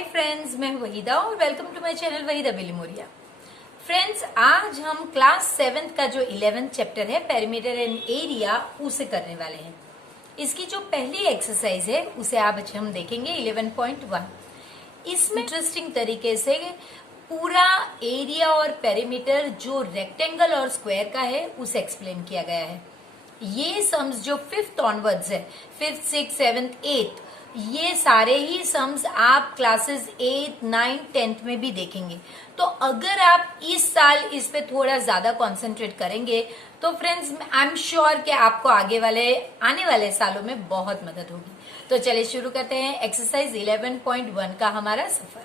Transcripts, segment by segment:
Hi friends, मैं हूं वहीदा और welcome to my channel Waheeda Bilimoria. Friends, आज हम क्लास 7th का जो 11th चैप्टर है पेरीमीटर एंड एरिया उसे करने वाले हैं। इसकी जो पहली एक्सरसाइज है उसे आज हम देखेंगे 11.1। इसमें इंटरेस्टिंग तरीके से पूरा एरिया और पेरीमीटर जो रेक्टेंगल और स्क्वायर का है उसे एक्सप्लेन किया गया है। ये सम्स जो 5th ऑनवर्ड्स है, 5th, 6th, 7th, 8th, ये सारे ही सम्स आप क्लासेस 8, 9, 10th में भी देखेंगे। तो अगर आप इस साल इस पे थोड़ा ज्यादा कंसंट्रेट करेंगे तो फ्रेंड्स आई एम श्योर कि आपको आने वाले सालों में बहुत मदद होगी। तो चलिए शुरू करते हैं एक्सरसाइज 11.1 का हमारा सफर।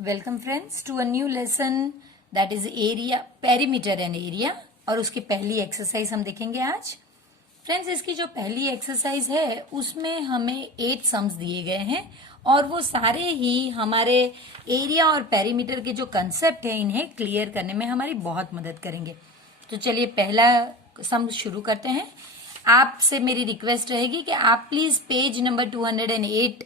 Welcome friends to a new lesson that is area, perimeter and area, और उसकी पहली एक्सरसाइज हम देखेंगे आज। फ्रेंड्स, इसकी जो पहली एक्सरसाइज है उसमें हमें 8 सम्स दिए गए हैं और वो सारे ही हमारे एरिया और पेरीमीटर के जो कंसेप्ट है इन्हें क्लियर करने में हमारी बहुत मदद करेंगे। तो चलिए पहला सम शुरू करते हैं। आपसे मेरी रिक्वेस्ट रहेगी कि आप प्लीज पेज नंबर 208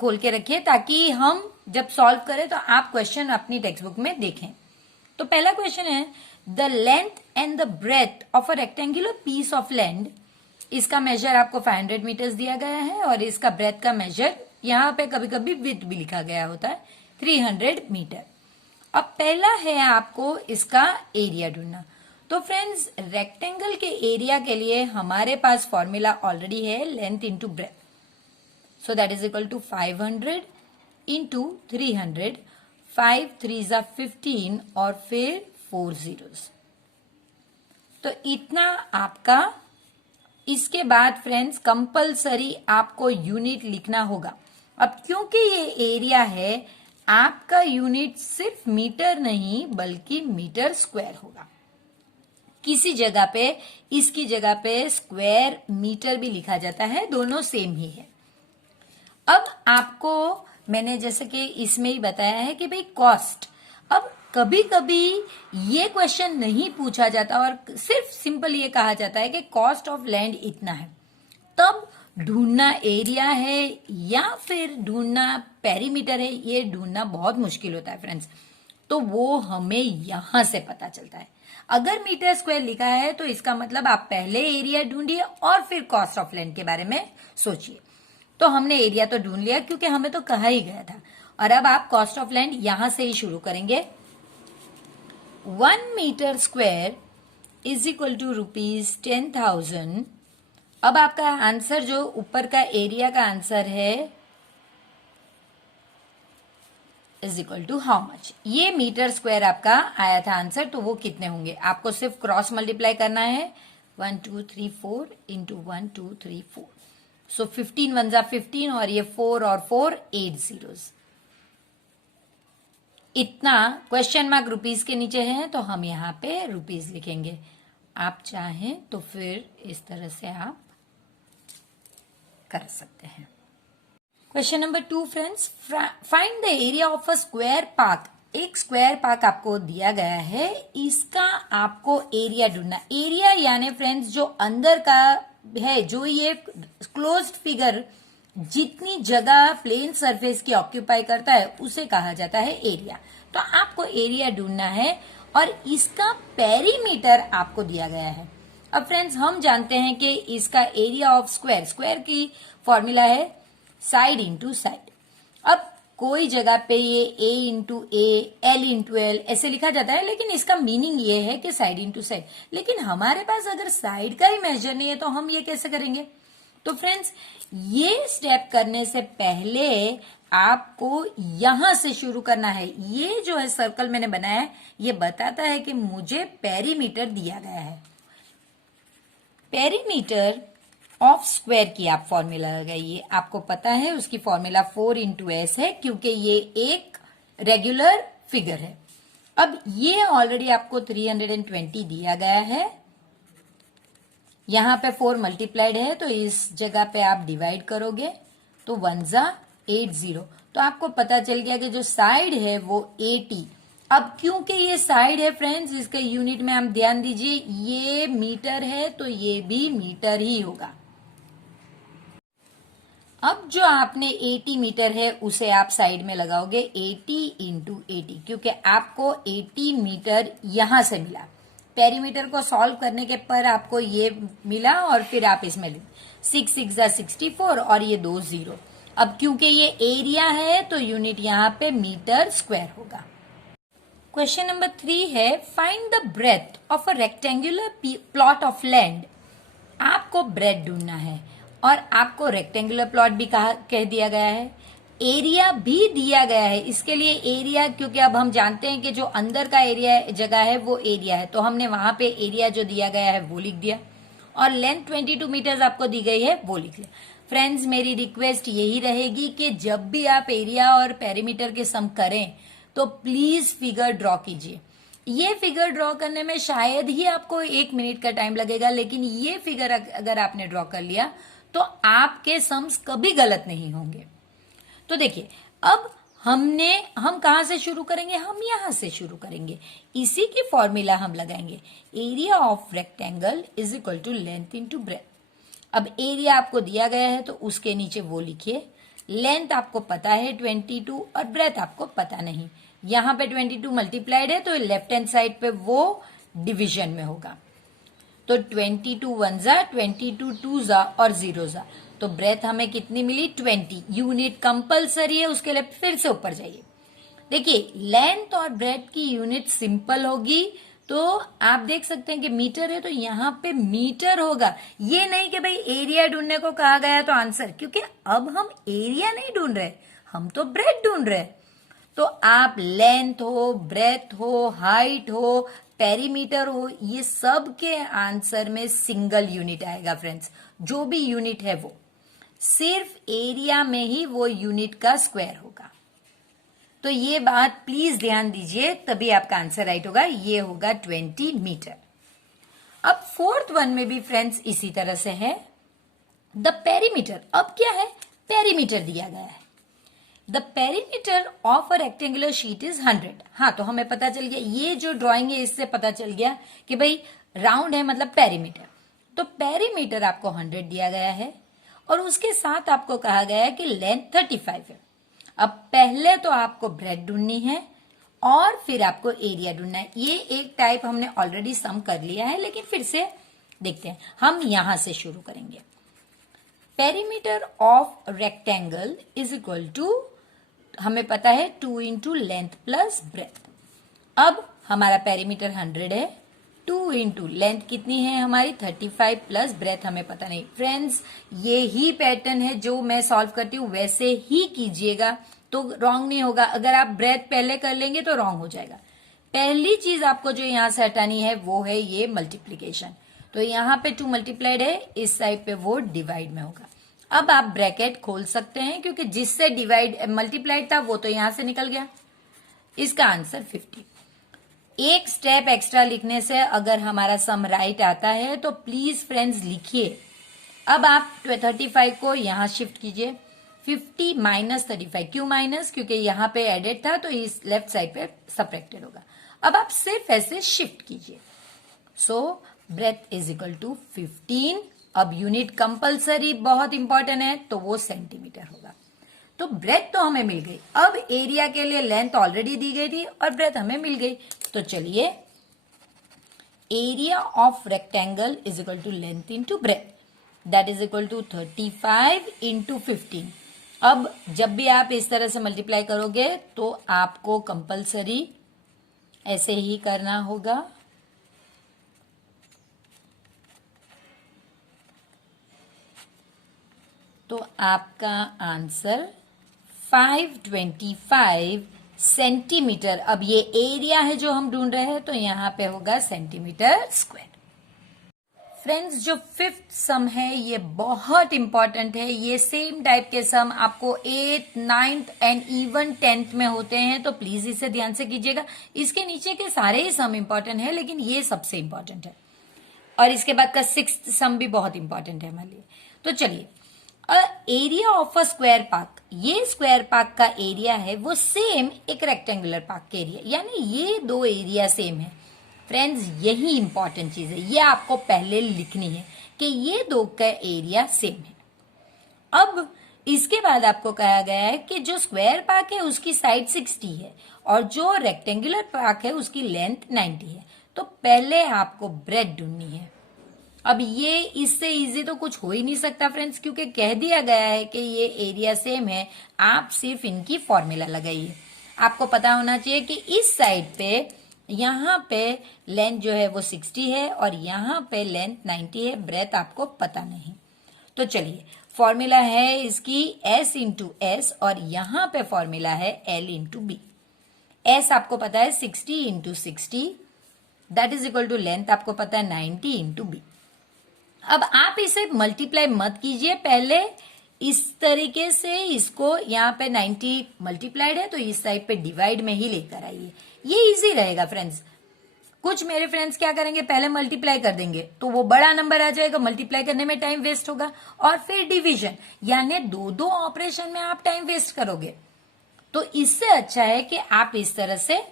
खोल के रखिए ताकि हम जब सॉल्व करें तो आप क्वेश्चन अपनी टेक्स्ट बुक में देखें। तो पहला क्वेश्चन है, the length and the breadth of a rectangular piece of land. इसका मेजर आपको 500 मीटर्स दिया गया है और इसका ब्रेथ का मेजर यहाँ पे कभी कभी विड्थ भी लिखा गया होता है 300 मीटर। अब पहला है आपको इसका एरिया ढूंढना। तो फ्रेंड्स, रेक्टेंगल के एरिया के लिए हमारे पास फॉर्मूला ऑलरेडी है, length into breadth. So that is equal to 500 into 300, 5 3 15 और फिर 4 zeros। तो इतना आपका। इसके बाद फ्रेंड्स कंपलसरी आपको यूनिट लिखना होगा। अब क्योंकि ये एरिया है, आपका यूनिट सिर्फ मीटर नहीं बल्कि मीटर स्क्वायर होगा। किसी जगह पे इसकी जगह पे स्क्वायर मीटर भी लिखा जाता है, दोनों सेम ही है। अब आपको मैंने जैसे कि इसमें ही बताया है कि भाई कॉस्ट, अब कभी कभी ये क्वेश्चन नहीं पूछा जाता और सिर्फ सिंपल ये कहा जाता है कि कॉस्ट ऑफ लैंड इतना है, तब ढूंढना एरिया है या फिर ढूंढना पेरीमीटर है, ये ढूंढना बहुत मुश्किल होता है फ्रेंड्स। तो वो हमें यहां से पता चलता है। अगर मीटर स्क्वायर लिखा है तो इसका मतलब आप पहले एरिया ढूंढिए और फिर कॉस्ट ऑफ लैंड के बारे में सोचिए। तो हमने एरिया तो ढूंढ लिया क्योंकि हमें तो कहा ही गया था, और अब आप कॉस्ट ऑफ लैंड यहां से ही शुरू करेंगे। 1 metre square is equal to ₹10,000। अब आपका आंसर जो ऊपर का एरिया का आंसर है is equal to how much, ये मीटर स्क्वायर आपका आया था आंसर, तो वो कितने होंगे आपको सिर्फ क्रॉस मल्टीप्लाई करना है। 1 2 3 4 इंटू 1 2 3 4, सो 15 1 15 और ये 4 और 4 8 zeros। इतना क्वेश्चन मार्क रुपीस के नीचे है तो हम यहाँ पे रुपीस लिखेंगे। आप चाहें तो फिर इस तरह से आप कर सकते हैं। Question number 2 friends, find the area of a square park. एक स्क्वायर पार्क आपको दिया गया है, इसका आपको एरिया ढूंढना। एरिया यानी फ्रेंड्स जो अंदर का है, जो ये क्लोज्ड फिगर जितनी जगह प्लेन सरफेस की ऑक्यूपाई करता है उसे कहा जाता है एरिया। तो आपको एरिया ढूंढना है और इसका पेरीमीटर आपको दिया गया है। अब फ्रेंड्स हम जानते हैं कि इसका एरिया ऑफ स्क्वायर, स्क्वायर की फॉर्मूला है साइड इंटू साइड। अब कोई जगह पे ये a into A, l into L ऐसे लिखा जाता है, लेकिन इसका मीनिंग ये है कि साइड इंटू साइड। लेकिन हमारे पास अगर साइड का ही मेजर नहीं है तो हम ये कैसे करेंगे? तो फ्रेंड्स ये स्टेप करने से पहले आपको यहां से शुरू करना है। ये जो है सर्कल मैंने बनाया है, ये बताता है कि मुझे पेरीमीटर दिया गया है। पेरीमीटर ऑफ स्क्वायर की आप फॉर्मूला लगाइए। आपको पता है उसकी फॉर्मूला 4 इंटू एस है क्योंकि ये एक रेगुलर फिगर है। अब ये ऑलरेडी आपको 320 दिया गया है, यहां पे 4 मल्टीप्लाइड है तो इस जगह पे आप डिवाइड करोगे तो 1 जा 80। तो आपको पता चल गया कि जो साइड है वो 80। अब क्योंकि ये साइड है फ्रेंड्स, इसके यूनिट में हम ध्यान दीजिए, ये मीटर है तो ये भी मीटर ही होगा। अब जो आपने 80 मीटर है उसे आप साइड में लगाओगे 80 इंटू 80, क्योंकि आपको 80 मीटर यहां से मिला। पेरीमीटर को सॉल्व करने के पर आपको ये मिला और फिर आप इसमें 6 6 64 और ये 2 0। अब क्योंकि ये एरिया है तो यूनिट यहाँ पे मीटर स्क्वायर होगा। क्वेश्चन नंबर 3 है find the breadth of a rectangular plot of land. आपको ब्रेथ ढूंढना है और आपको रेक्टेंगुलर प्लॉट भी कह दिया गया है, एरिया भी दिया गया है। इसके लिए एरिया, क्योंकि अब हम जानते हैं कि जो अंदर का एरिया जगह है वो एरिया है, तो हमने वहां पे एरिया जो दिया गया है वो लिख दिया और लेंथ 22 मीटर्स आपको दी गई है वो लिख लिया। फ्रेंड्स, मेरी रिक्वेस्ट यही रहेगी कि जब भी आप एरिया और पेरीमीटर के सम करें तो प्लीज फिगर ड्रॉ कीजिए। ये फिगर ड्रॉ करने में शायद ही आपको 1 मिनट का टाइम लगेगा, लेकिन ये फिगर अगर आपने ड्रॉ कर लिया तो आपके सम्स कभी गलत नहीं होंगे। तो देखिए, अब हम कहां से शुरू करेंगे? हम यहां से शुरू करेंगे। इसी की फॉर्मूला हम लगाएंगे, area of rectangle is equal to length into breadth. अब एरिया आपको दिया गया है तो उसके नीचे वो लिखिए, लेंथ आपको पता है 22 और ब्रेथ आपको पता नहीं। यहां पे 22 मल्टीप्लाइड है तो लेफ्ट हैंड साइड पे वो डिवीजन में होगा, तो 22 1 जा, 22 2 जा और 0 जा, तो ब्रेथ हमें कितनी मिली? 20 यूनिट कंपलसरी है, उसके लिए फिर से ऊपर जाइए। देखिए, लेंथ और ब्रेथ की यूनिट सिंपल होगी, तो आप देख सकते हैं कि मीटर है तो यहाँ पे मीटर होगा। ये नहीं कि भाई एरिया ढूंढने को कहा गया तो आंसर, क्योंकि अब हम एरिया नहीं ढूंढ रहे, हम तो ब्रेथ ढूंढ रहे। तो आप लेंथ हो, ब्रेथ हो, हाइट हो, पेरीमीटर हो, ये सब के आंसर में सिंगल यूनिट आएगा। फ्रेंड्स, जो भी यूनिट है वो सिर्फ एरिया में ही वो यूनिट का स्क्वायर होगा। तो ये बात प्लीज ध्यान दीजिए, तभी आपका आंसर राइट होगा। ये होगा 20 मीटर। अब फोर्थ वन में भी फ्रेंड्स इसी तरह से है, द पेरीमीटर। अब क्या है? पेरीमीटर दिया गया है, the perimeter of a rectangular sheet is 100। हाँ, तो हमें पता चल गया, ये जो ड्राइंग है इससे पता चल गया कि भाई राउंड है मतलब पेरीमीटर। तो पेरीमीटर आपको 100 दिया गया है और उसके साथ आपको कहा गया है कि लेंथ 35 है। अब पहले तो आपको ब्रेथ ढूंढनी है और फिर आपको एरिया ढूंढना है। ये एक टाइप हमने ऑलरेडी सम कर लिया है, लेकिन फिर से देखते हैं। हम यहां से शुरू करेंगे, perimeter of rectangle is equal to, हमें पता है 2 इंटू लेंथ प्लस ब्रेथ। अब हमारा पेरीमीटर 100 है, 2 इंटू लेंथ कितनी है हमारी 35 प्लस ब्रेथ हमें पता नहीं। फ्रेंड्स, ये ही पैटर्न है जो मैं सॉल्व करती हूँ, वैसे ही कीजिएगा तो रॉन्ग नहीं होगा। अगर आप ब्रेथ पहले कर लेंगे तो रॉन्ग हो जाएगा। पहली चीज आपको जो यहां से हटानी है वो है ये मल्टीप्लीकेशन। तो यहाँ पे 2 मल्टीप्लाइड है, इस साइड पे वो डिवाइड में होगा। अब आप ब्रैकेट खोल सकते हैं, क्योंकि जिससे डिवाइड मल्टीप्लाइड था वो तो यहां से निकल गया। इसका आंसर 50। एक स्टेप एक्स्ट्रा लिखने से अगर हमारा सम राइट आता है तो प्लीज फ्रेंड्स लिखिए। अब आप 35 को यहां शिफ्ट कीजिए, 50 माइनस 35। क्यों माइनस? क्योंकि यहां पे एडेड था तो इस लेफ्ट साइड पे सब्ट्रैक्टेड होगा। अब आप सिर्फ ऐसे शिफ्ट कीजिए। सो ब्रेथ इज इक्वल टू 15। अब यूनिट कंपलसरी बहुत इंपॉर्टेंट है तो वो सेंटीमीटर होगा। तो ब्रेथ तो हमें मिल गई। अब एरिया के लिए लेंथ ऑलरेडी दी गई थी और ब्रेथ हमें मिल गई। तो चलिए, area of rectangle is equal to length into breadth, that is equal to 35 into 15। अब जब भी आप इस तरह से मल्टीप्लाई करोगे तो आपको कंपलसरी ऐसे ही करना होगा। तो आपका आंसर 525 सेंटीमीटर। अब ये एरिया है जो हम ढूंढ रहे हैं, तो यहां पे होगा सेंटीमीटर स्क्वायर। फ्रेंड्स, जो फिफ्थ सम है ये बहुत इंपॉर्टेंट है। ये सेम टाइप के सम आपको 8th, 9th and even 10th में होते हैं, तो प्लीज इसे ध्यान से कीजिएगा। इसके नीचे के सारे ही सम इंपॉर्टेंट है, लेकिन ये सबसे इंपॉर्टेंट है। और इसके बाद का 6th सम भी बहुत इंपॉर्टेंट है हमारे लिए। तो चलिए, area of a square park, ये स्क्वायर पार्क का एरिया है वो सेम एक रेक्टेंगुलर पार्क के एरिया, यानी ये दो एरिया सेम है। फ्रेंड्स, यही इंपॉर्टेंट चीज है, ये आपको पहले लिखनी है कि ये दो का एरिया सेम है। अब इसके बाद आपको कहा गया है कि जो स्क्वायर पार्क है उसकी साइड 60 है और जो रेक्टेंगुलर पार्क है उसकी लेंथ 90 है। तो पहले आपको ब्रेड ढूंढनी है। अब ये इससे इजी तो कुछ हो ही नहीं सकता फ्रेंड्स, क्योंकि कह दिया गया है कि ये एरिया सेम है। आप सिर्फ इनकी फॉर्मूला लगाइए। आपको पता होना चाहिए कि इस साइड पे यहाँ पे लेंथ जो है वो 60 है और यहाँ पे लेंथ 90 है। ब्रेथ आपको पता नहीं। तो चलिए, फॉर्मूला है इसकी S इंटू एस और यहाँ पे फॉर्मूला है L इंटू बी। एस आपको पता है 60 into 60, that is equal to length आपको पता है 90 इंटू बी। अब आप इसे मल्टीप्लाई मत कीजिए, पहले इस तरीके से इसको यहाँ पे 90 मल्टीप्लाइड है तो इस साइड पे डिवाइड में ही लेकर आइए। ये इजी रहेगा फ्रेंड्स। कुछ मेरे फ्रेंड्स क्या करेंगे, पहले मल्टीप्लाई कर देंगे तो वो बड़ा नंबर आ जाएगा, मल्टीप्लाई करने में टाइम वेस्ट होगा, और फिर डिवीजन यानी दो दो ऑपरेशन में आप टाइम वेस्ट करोगे। तो इससे अच्छा है कि आप इस तरह से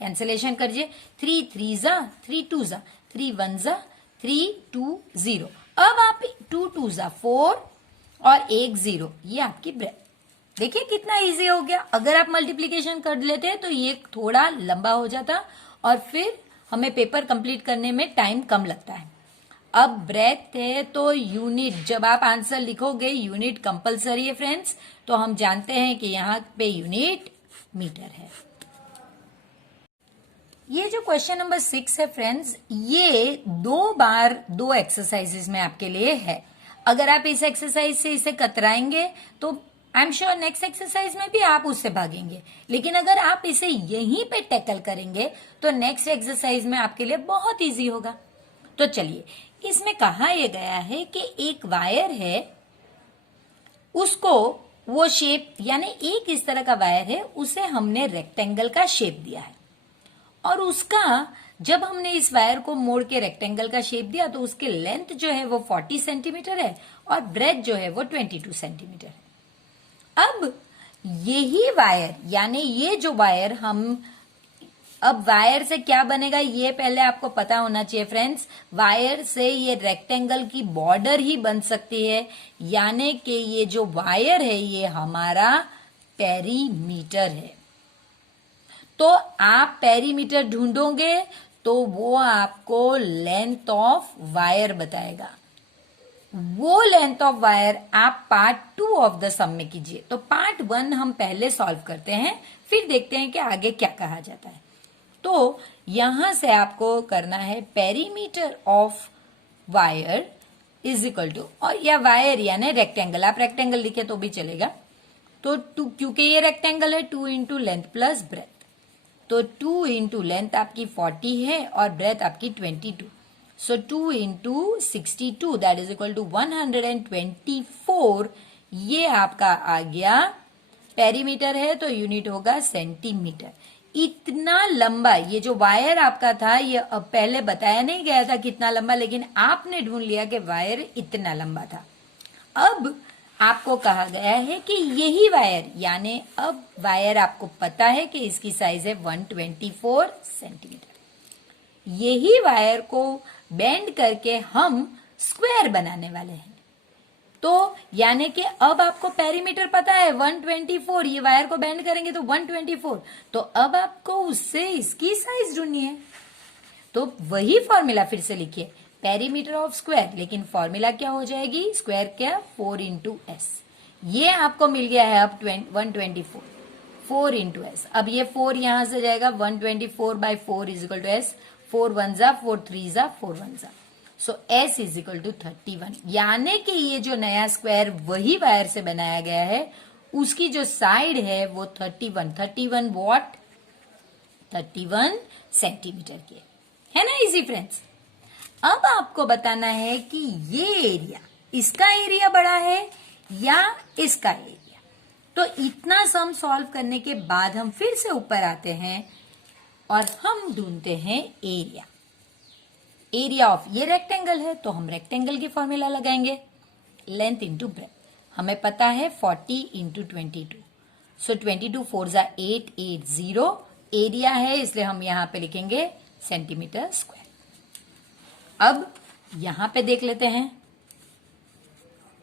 कैंसिलेशन करिए। 3 3 जा 3 2 जा 3 1 जा 3 2 0। अब आप 2 2 जा 4 और 1 0, ये आपकी ब्रेथ। देखिए कितना इजी हो गया। अगर आप मल्टीप्लीकेशन कर लेते तो ये थोड़ा लंबा हो जाता और फिर हमें पेपर कंप्लीट करने में टाइम कम लगता है। अब ब्रेथ है तो यूनिट, जब आप आंसर लिखोगे यूनिट कंपलसरी है फ्रेंड्स। तो हम जानते हैं कि यहाँ पे यूनिट मीटर है। ये जो क्वेश्चन नंबर 6 है फ्रेंड्स, ये 2 बार 2 एक्सरसाइजेस में आपके लिए है। अगर आप इस एक्सरसाइज से इसे कतराएंगे तो I am sure next exercise में भी आप उससे भागेंगे, लेकिन अगर आप इसे यहीं पे टैकल करेंगे तो नेक्स्ट एक्सरसाइज में आपके लिए बहुत इजी होगा। तो चलिए, इसमें कहा यह गया है कि एक वायर है, उसको वो शेप यानी एक इस तरह का वायर है, उसे हमने रेक्टेंगल का शेप दिया है और उसका जब हमने इस वायर को मोड़ के रेक्टेंगल का शेप दिया तो उसकी लेंथ जो है वो 40 सेंटीमीटर है और ब्रेथ जो है वो 22 सेंटीमीटर है। अब यही वायर यानी ये जो वायर अब वायर से क्या बनेगा ये पहले आपको पता होना चाहिए फ्रेंड्स। वायर से ये रेक्टेंगल की बॉर्डर ही बन सकती है, यानी कि ये जो वायर है ये हमारा पेरीमीटर है। तो आप पेरीमीटर ढूंढोगे तो वो आपको लेंथ ऑफ वायर बताएगा। वो लेंथ ऑफ वायर आप पार्ट 2 ऑफ द सम में कीजिए। तो पार्ट 1 हम पहले सॉल्व करते हैं, फिर देखते हैं कि आगे क्या कहा जाता है। तो यहां से आपको करना है perimeter of wire is equal to, और या वायर यानी रेक्टेंगल, आप रेक्टेंगल लिखे तो भी चलेगा। तो 2, क्योंकि ये रेक्टेंगल है, 2 इंटू लेंथ प्लस ब्रेथ। तो 2 इंटू लेंथ आपकी 40 है और ब्रेथ आपकी 22। So 2 into 62 that is equal to 124। ये आपका आ गया पेरीमीटर है तो यूनिट होगा सेंटीमीटर। इतना लंबा ये जो वायर आपका था, ये अब पहले बताया नहीं गया था कितना लंबा, लेकिन आपने ढूंढ लिया कि वायर इतना लंबा था। अब आपको कहा गया है कि यही वायर यानी अब वायर आपको पता है कि इसकी साइज है 124 सेंटीमीटर। यही वायर को बेंड करके हम स्क्वायर बनाने वाले हैं। तो यानी कि अब आपको पेरीमीटर पता है 124, ये वायर को बेंड करेंगे तो 124। तो अब आपको उससे इसकी साइज ढूंढनी है। तो वही फॉर्मूला फिर से लिखिए, पेरीमीटर ऑफ स्क्वायर, लेकिन फॉर्मूला क्या हो जाएगी, स्क्वायर क्या, 4 इंटू एस। ये आपको मिल गया है अब 124, 4 इंटू एस। अब ये 4 यहां से जाएगा, 124 by 4 is equal to S. 4 1 जा 4 3 जा 4 1 जा। So S is equal to 31। यानी कि ये जो नया स्क्वायर वही वायर से बनाया गया है, उसकी जो साइड है वो 31 वॉट, 31 सेंटीमीटर की है ना। इजी फ्रेंड्स, अब आपको बताना है कि ये एरिया, इसका एरिया बड़ा है या इसका एरिया। तो इतना सम सॉल्व करने के बाद हम फिर से ऊपर आते हैं और हम ढूंढते हैं एरिया। एरिया ऑफ ये रेक्टेंगल है तो हम रेक्टेंगल की फॉर्मूला लगाएंगे, लेंथ इंटू ब्रेथ। हमें पता है 40 इंटू 22। सो 22 4 जा 880। एरिया है इसलिए हम यहां पे लिखेंगे सेंटीमीटर स्क्वायर। अब यहां पे देख लेते हैं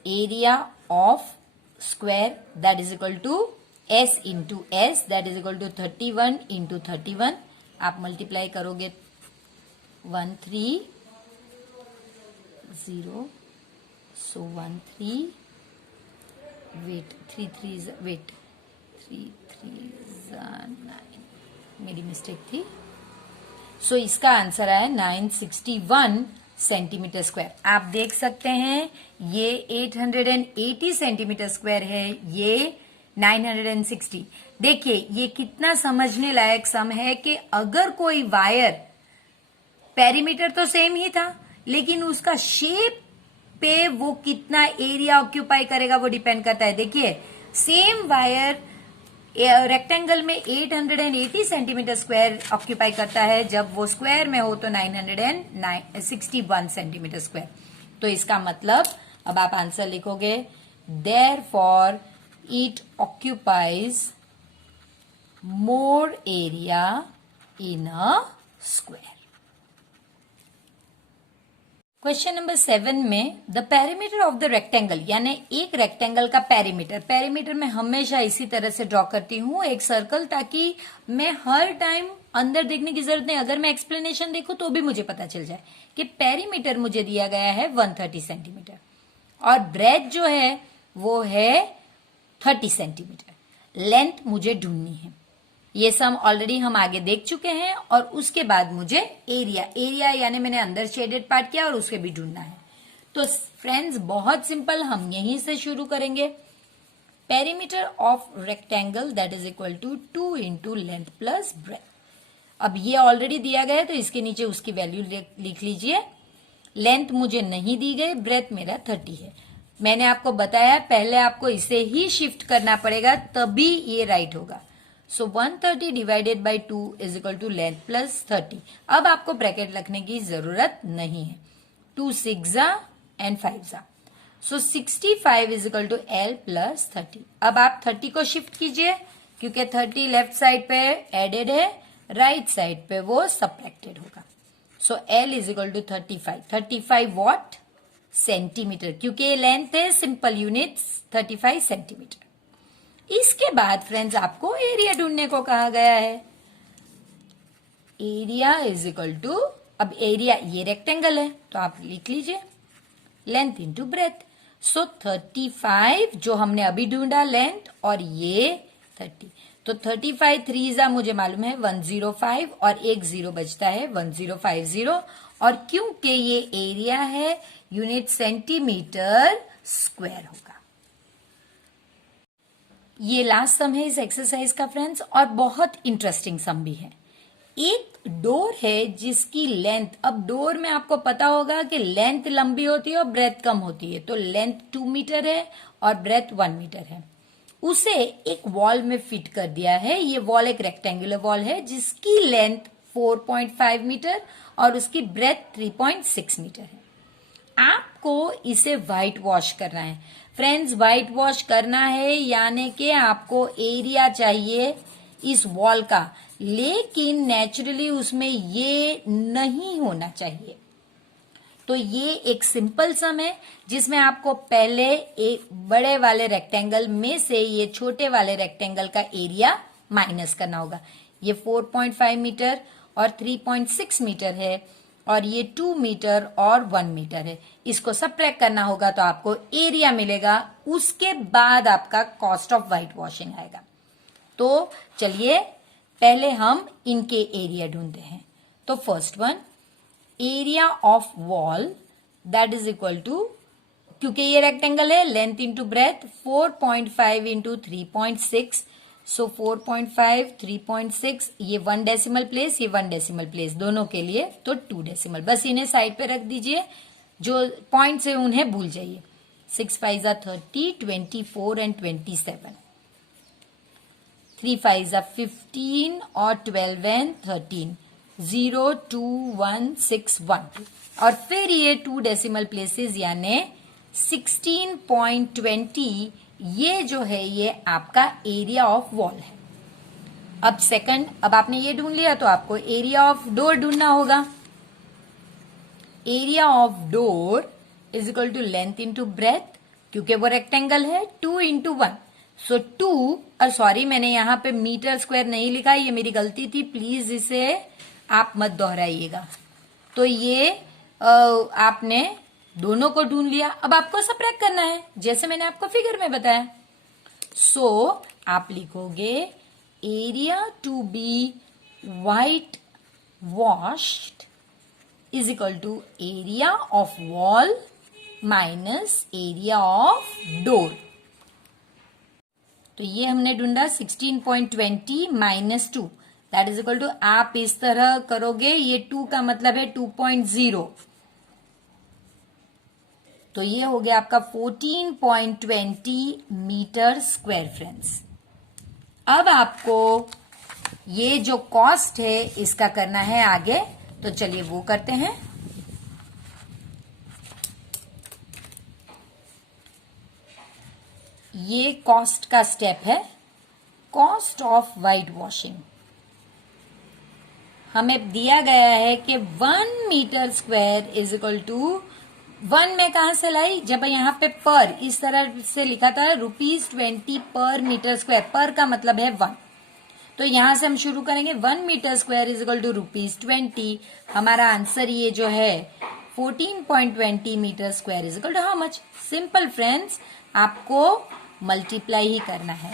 area of square that is equal to s into s that is equal to 31 into 31. आप मल्टीप्लाई करोगे 130 so 13 wait 3 3 wait 3 3 9 मेरी मिस्टेक थी. सो इसका आंसर आया 961 सेंटीमीटर स्क्वायर. आप देख सकते हैं ये 880 सेंटीमीटर स्क्वायर है, ये 960. देखिए ये कितना समझने लायक सम है कि अगर कोई वायर, पेरीमीटर तो सेम ही था लेकिन उसका शेप पे वो कितना एरिया ऑक्यूपाई करेगा वो डिपेंड करता है. देखिए सेम वायर रेक्टेंगल में 880 सेंटीमीटर स्क्वायर ऑक्यूपाई करता है, जब वो स्क्वायर में हो तो 961 सेंटीमीटर स्क्वायर. तो इसका मतलब अब आप आंसर लिखोगे therefore it occupies more area in a square. Question number 7 में the perimeter of the rectangle, यानी एक रेक्टेंगल का पेरीमीटर मैं हमेशा इसी तरह से ड्रॉ करती हूं एक सर्कल, ताकि मैं हर टाइम अंदर देखने की जरूरत नहीं, अगर मैं एक्सप्लेनेशन देखूं तो भी मुझे पता चल जाए कि पेरीमीटर मुझे दिया गया है 130 सेंटीमीटर और ब्रेथ जो है वो है 30 सेंटीमीटर. लेंथ मुझे ढूंढनी है. ये सम ऑलरेडी हम आगे देख चुके हैं और उसके बाद मुझे एरिया यानी मैंने अंदर शेडेड पार्ट किया और उसके भी ढूंढना है. तो फ्रेंड्स बहुत सिंपल, हम यहीं से शुरू करेंगे. Perimeter of rectangle that is equal to 2 into length plus breadth. अब ये ऑलरेडी दिया गया है तो इसके नीचे उसकी वैल्यू लिख लीजिए. लेंथ मुझे नहीं दी गई, ब्रेथ मेरा 30 है. मैंने आपको बताया पहले आपको इसे ही शिफ्ट करना पड़ेगा तभी ये राइट होगा. So 130 divided by 2 is equal to length plus 30. अब आपको ब्रैकेट रखने की जरूरत नहीं है. 2 6 and 5 so 65 is equal to L plus 30. अब आप 30 को शिफ्ट कीजिए क्योंकि 30 लेफ्ट साइड पे एडेड है, राइट साइड पे वो सब्ट्रैक्टेड होगा. So L is equal to 35 what centimetre, क्योंकि ये लेंथ है, सिंपल यूनिट्स 35 सेंटीमीटर. इसके बाद फ्रेंड्स आपको एरिया ढूंढने को कहा गया है. एरिया इज इक्वल टू, अब एरिया ये रेक्टेंगल है तो आप लिख लीजिए लेंथ इंटू ब्रेथ. सो 35 जो हमने अभी ढूंढा लेंथ और ये 30, तो 35 3 मुझे मालूम है 105 और एक 0 बचता है 1050. और क्योंकि ये एरिया है यूनिट सेंटीमीटर स्क्वायर होगा. ये लास्ट सम है इस एक्सरसाइज का फ्रेंड्स और बहुत इंटरेस्टिंग सम भी है. एक डोर है जिसकी लेंथ, अब डोर में आपको पता होगा कि लेंथ लंबी होती है और ब्रेथ कम होती है, तो लेंथ 2 मीटर है और ब्रेथ 1 मीटर है. उसे एक वॉल में फिट कर दिया है. ये वॉल एक रेक्टेंगुलर वॉल है जिसकी लेंथ 4.5 मीटर और उसकी ब्रेथ 3.6 मीटर है. आपको इसे व्हाइट वॉश करना है. फ्रेंड्स व्हाइट वॉश करना है यानी कि आपको एरिया चाहिए इस वॉल का, लेकिन नेचुरली उसमें ये नहीं होना चाहिए. तो ये एक सिंपल सम है जिसमें आपको पहले एक बड़े वाले रेक्टेंगल में से ये छोटे वाले रेक्टेंगल का एरिया माइनस करना होगा. ये 4.5 मीटर और 3.6 मीटर है और ये 2 मीटर और 1 मीटर है. इसको सबट्रैक्ट करना होगा तो आपको एरिया मिलेगा. उसके बाद आपका कॉस्ट ऑफ व्हाइट वॉशिंग आएगा. तो चलिए पहले हम इनके एरिया ढूंढते हैं. तो first one, area of wall that is equal to, क्योंकि ये रेक्टेंगल है, length into breadth 4.5 into 3.6. So 4.5 3.6, ये 1 डेसिमल प्लेस, ये 1 डेसिमल प्लेस दोनों के लिए, तो 2 डेसिमल. बस इन्हें साइड पे रख दीजिए, जो पॉइंट्स है उन्हें भूल जाइए. 6 5 30, 24 एंड 27. 3 5 15 और 12 एंड 13. 0 2 1 6 1 2. और फिर ये 2 डेसिमल प्लेसेस यानी 16.20, ये जो है ये आपका एरिया ऑफ वॉल है. अब सेकंड, अब आपने ये ढूंढ लिया तो आपको एरिया ऑफ डोर ढूंढना होगा. Area of door is equal to length into breadth क्योंकि वो रेक्टेंगल है, 2 इंटू 1, सो 2, और सॉरी मैंने यहाँ पे मीटर स्क्वायर नहीं लिखा, ये मेरी गलती थी, प्लीज इसे आप मत दोहराइएगा। तो ये आपने दोनों को ढूंढ लिया। अब आपको सबट्रैक्ट करना है जैसे मैंने आपको फिगर में बताया। सो आप लिखोगे area to be white washed is equal to area of wall minus area of door. तो ये हमने ढूंढा 16.20 minus 2 that is equal to, आप इस तरह करोगे, ये 2 का मतलब है 2.0, तो ये हो गया आपका 14.20 मीटर स्क्वायर फ्रेंड्स। अब आपको ये जो कॉस्ट है इसका करना है आगे, तो चलिए वो करते हैं। ये कॉस्ट का स्टेप है, कॉस्ट ऑफ व्हाइट वॉशिंग। हमें दिया गया है कि 1 metre square is equal to 1 में कहां से लाई, जब यहाँ पे पर इस तरह से लिखा था ₹20 पर मीटर स्क्वायर, पर का मतलब है 1, तो यहां से हम शुरू करेंगे। 1 metre square is equal to ₹20। हमारा आंसर ये जो है 14.20 metre square is equal to how much. Simple friends, आपको मल्टीप्लाई ही करना है।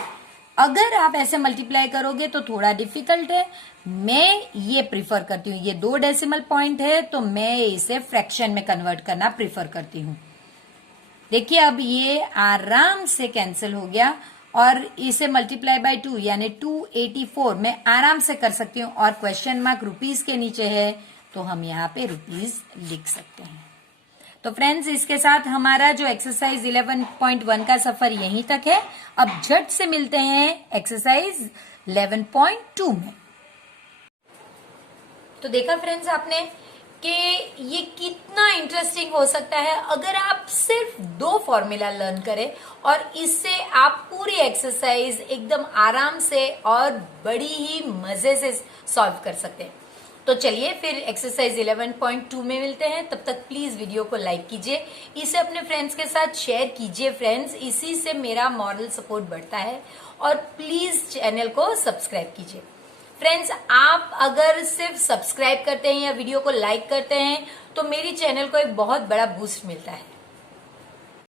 अगर आप ऐसे मल्टीप्लाई करोगे तो थोड़ा डिफिकल्ट है, मैं ये प्रिफर करती हूँ, ये 2 डेसिमल पॉइंट है तो मैं इसे फ्रैक्शन में कन्वर्ट करना प्रिफर करती हूँ। देखिए अब ये आराम से कैंसिल हो गया और इसे मल्टीप्लाई बाय 2 यानी 284 मैं आराम से कर सकती हूँ, और क्वेश्चन मार्क रुपीज के नीचे है तो हम यहाँ पे रुपीज लिख सकते हैं। तो फ्रेंड्स इसके साथ हमारा जो एक्सरसाइज 11.1 का सफर यहीं तक है। अब झट से मिलते हैं एक्सरसाइज 11.2 में। तो देखा फ्रेंड्स आपने कि ये कितना इंटरेस्टिंग हो सकता है अगर आप सिर्फ 2 फॉर्मूला लर्न करें और इससे आप पूरी एक्सरसाइज एकदम आराम से और बड़ी ही मजे से सॉल्व कर सकते हैं। तो चलिए फिर एक्सरसाइज 11.2 में मिलते हैं। तब तक प्लीज वीडियो को लाइक कीजिए, इसे अपने फ्रेंड्स के साथ शेयर कीजिए फ्रेंड्स, इसी से मेरा मॉरल सपोर्ट बढ़ता है, और प्लीज चैनल को सब्सक्राइब कीजिए। फ्रेंड्स आप अगर सिर्फ सब्सक्राइब करते हैं या वीडियो को लाइक करते हैं तो मेरी चैनल को एक बहुत बड़ा बूस्ट मिलता है।